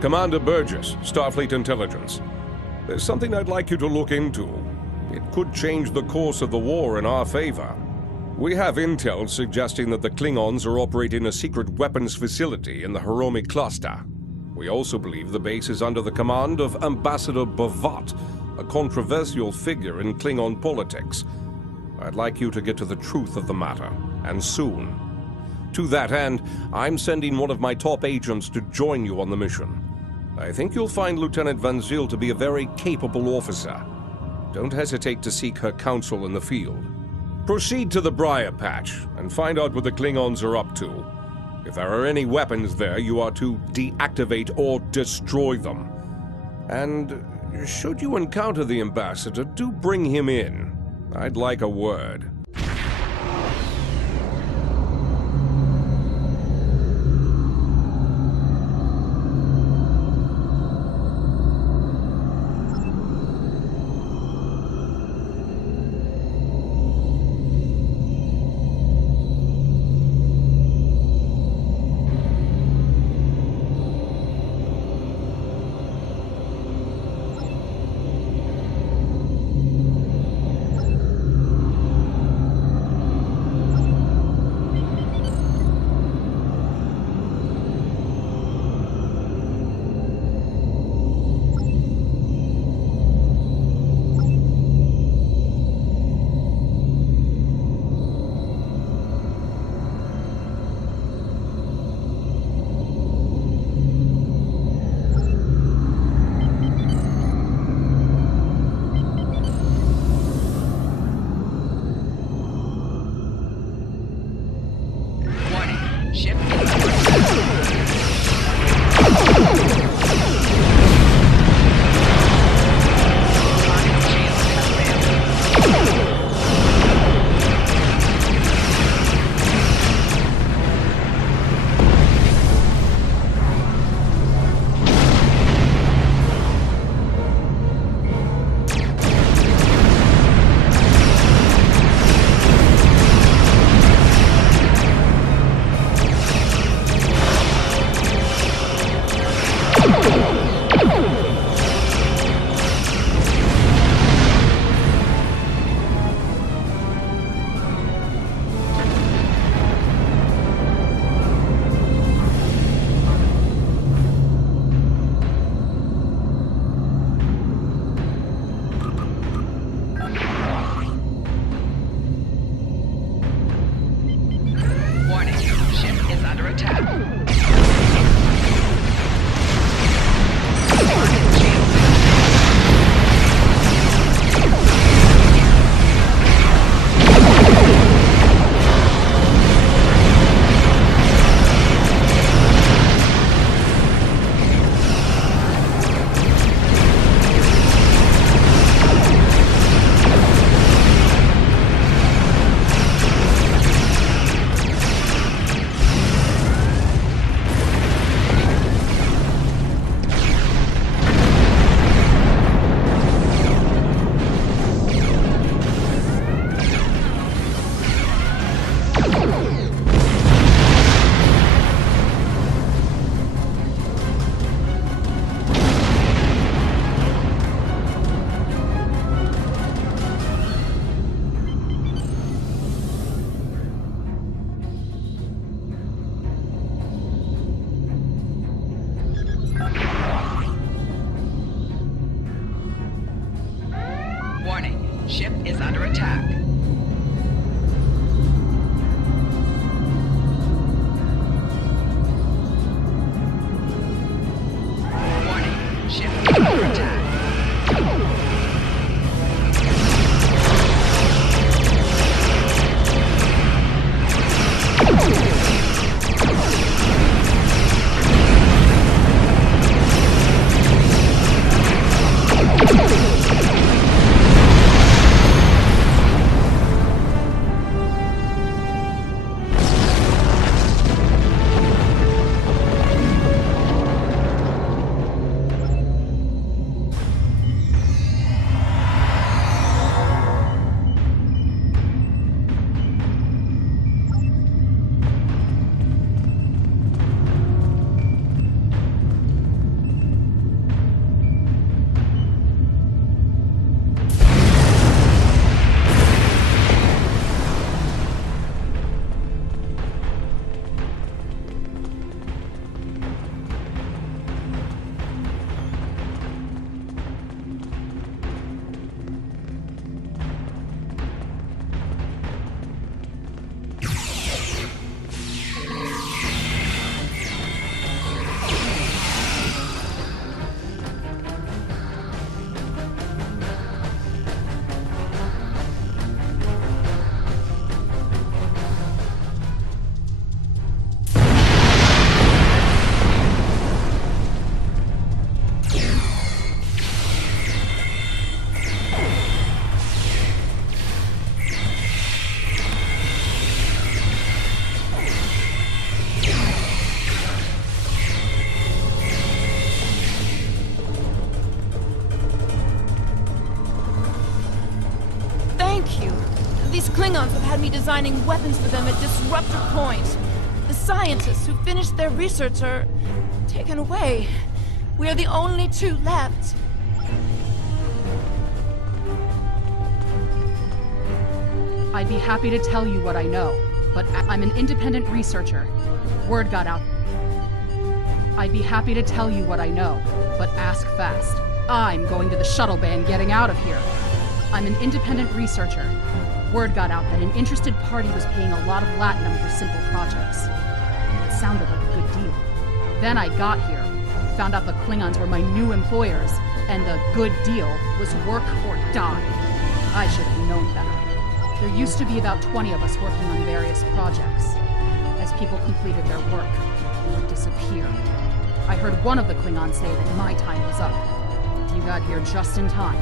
Commander Burgess, Starfleet Intelligence. There's something I'd like you to look into. It could change the course of the war in our favor. We have intel suggesting that the Klingons are operating a secret weapons facility in the Hiromi cluster. We also believe the base is under the command of Ambassador Bavat, a controversial figure in Klingon politics. I'd like you to get to the truth of the matter, and soon. To that end, I'm sending one of my top agents to join you on the mission. I think you'll find Lieutenant Van Zyl to be a very capable officer. Don't hesitate to seek her counsel in the field. Proceed to the Briar Patch and find out what the Klingons are up to. If there are any weapons there, you are to deactivate or destroy them. And should you encounter the ambassador, do bring him in. I'd like a word. Ship is under attack. Warning, ship is under attack. Klingons have had me designing weapons for them at Disruptor Point. The scientists who finished their research are taken away. We are the only two left. I'd be happy to tell you what I know, but I'm an independent researcher. Word got out. I'd be happy to tell you what I know, but ask fast. I'm going to the shuttle bay and getting out of here. I'm an independent researcher. Word got out that an interested party was paying a lot of latinum for simple projects. It sounded like a good deal. Then I got here, found out the Klingons were my new employers, and the good deal was work or die. I should have known better. There used to be about 20 of us working on various projects. As people completed their work, they would disappear. I heard one of the Klingons say that my time was up. You got here just in time.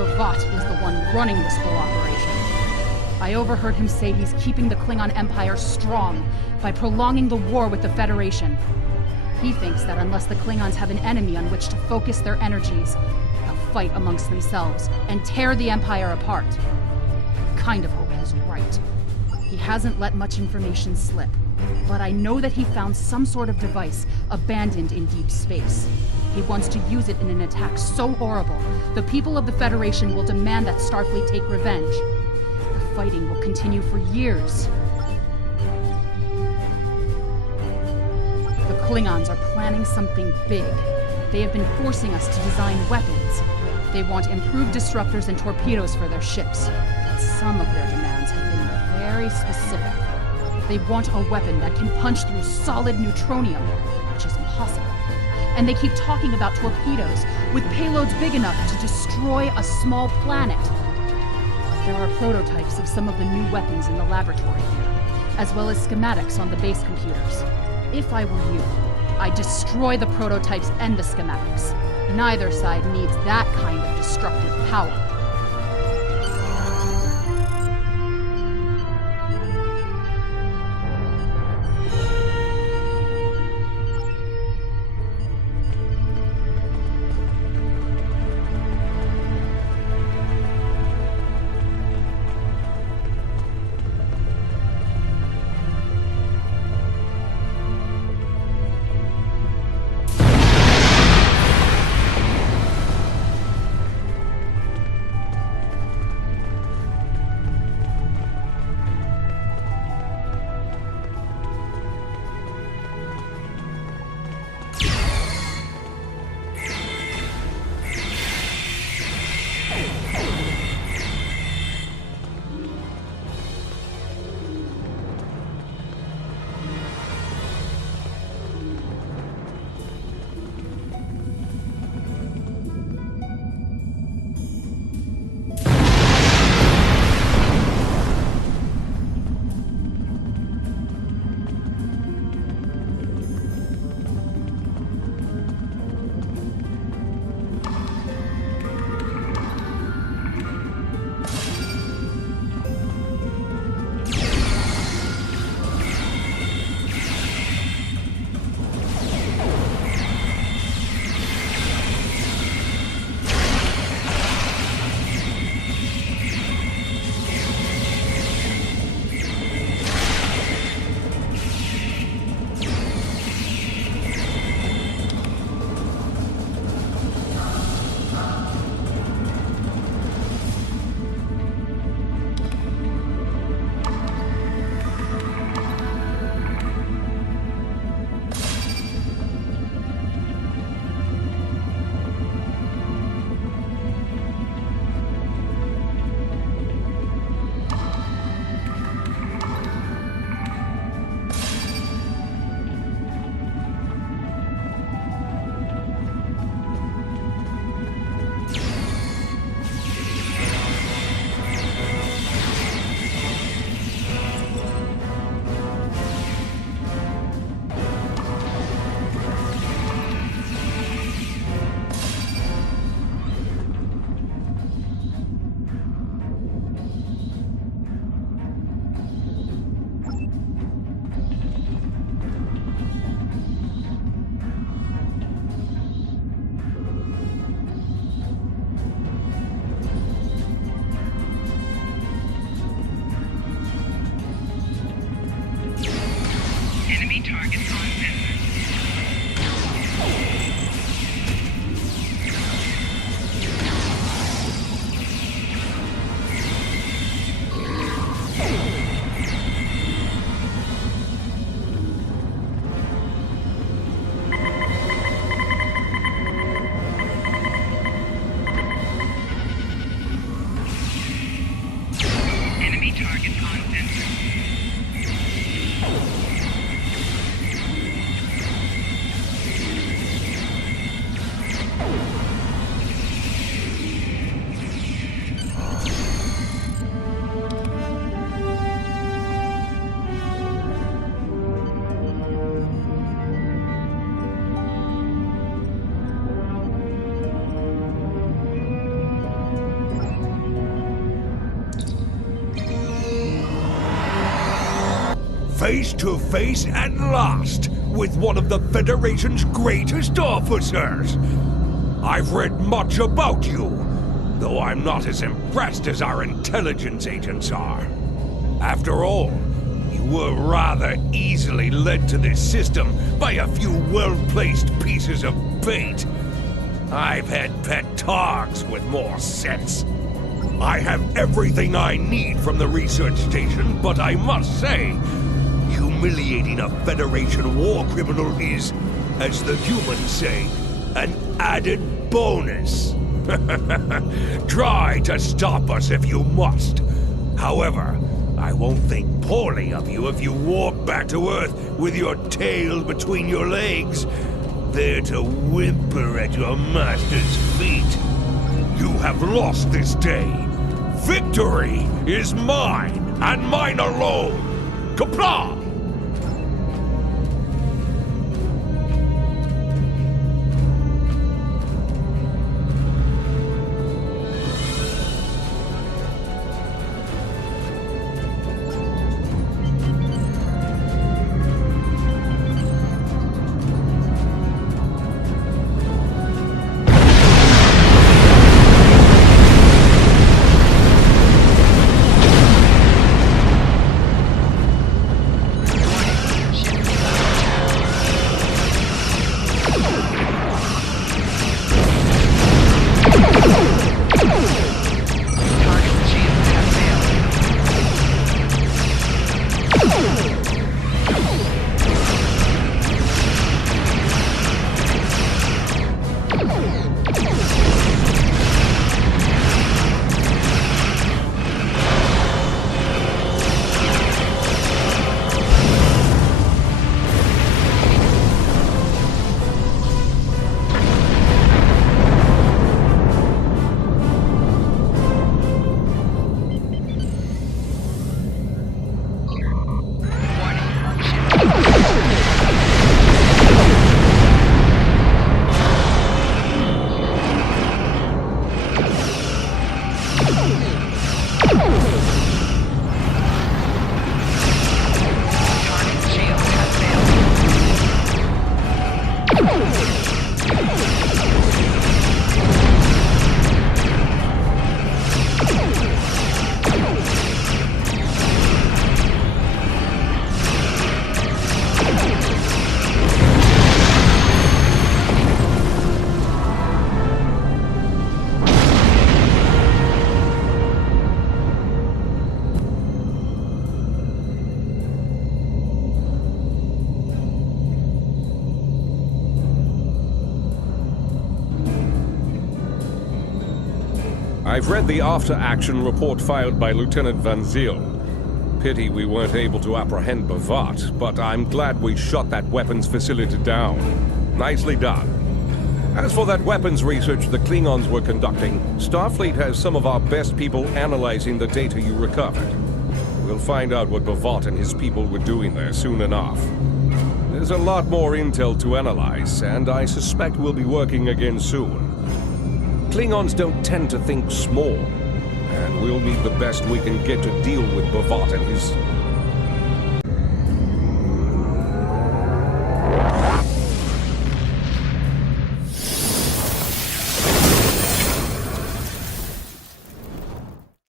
Pravat is the one running this whole operation. I overheard him say he's keeping the Klingon Empire strong by prolonging the war with the Federation. He thinks that unless the Klingons have an enemy on which to focus their energies, they'll fight amongst themselves and tear the Empire apart. I kind of hope he's right. He hasn't let much information slip, but I know that he found some sort of device abandoned in deep space. He wants to use it in an attack so horrible, the people of the Federation will demand that Starfleet take revenge. The fighting will continue for years. The Klingons are planning something big. They have been forcing us to design weapons. They want improved disruptors and torpedoes for their ships, but some of their demands have been very specific. They want a weapon that can punch through solid neutronium, which is impossible. And they keep talking about torpedoes with payloads big enough to destroy a small planet. There are prototypes of some of the new weapons in the laboratory here, as well as schematics on the base computers. If I were you, I'd destroy the prototypes and the schematics. Neither side needs that kind of destructive power. Enemy targets on sensor. Enemy targets on sensor. Face to face at last with one of the Federation's greatest officers. I've read much about you, though I'm not as impressed as our intelligence agents are. After all, you were rather easily led to this system by a few well-placed pieces of bait. I've had pet dogs with more sense. I have everything I need from the research station, but I must say, humiliating a Federation war criminal is, as the humans say, an added bonus. Try to stop us if you must. However, I won't think poorly of you if you walk back to Earth with your tail between your legs, there to whimper at your master's feet. You have lost this day. Victory is mine, and mine alone. Kapla! I've read the after-action report filed by Lieutenant Van Zyl. Pity we weren't able to apprehend Bavat, but I'm glad we shot that weapons facility down. Nicely done. As for that weapons research the Klingons were conducting, Starfleet has some of our best people analyzing the data you recovered. We'll find out what Bavat and his people were doing there soon enough. There's a lot more intel to analyze, and I suspect we'll be working again soon. Klingons don't tend to think small, and we'll need the best we can get to deal with Bavat and his